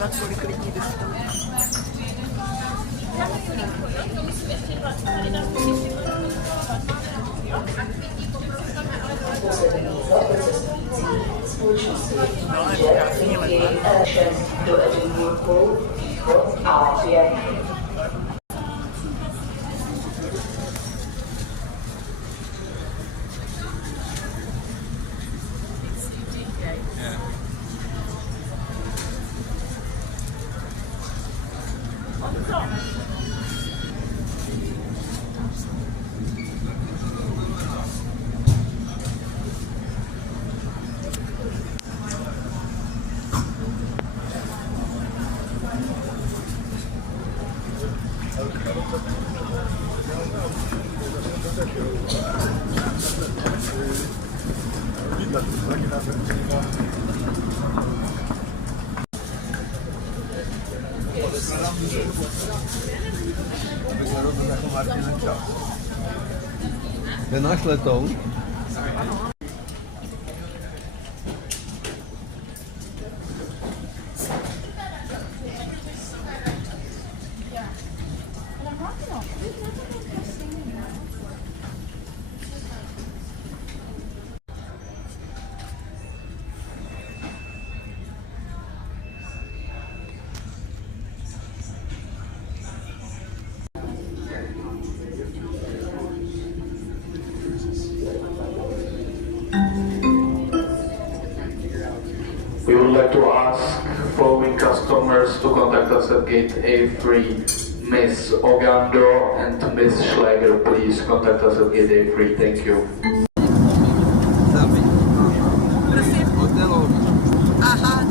Na kolik lidí vystoupí. No, je krásný let. Do Yorku východ A5. Je náš letoun. We would like to ask following customers to contact us at gate A3. Miss Ogando and Miss Schläger, please contact us at gate A3. Thank you. Aha,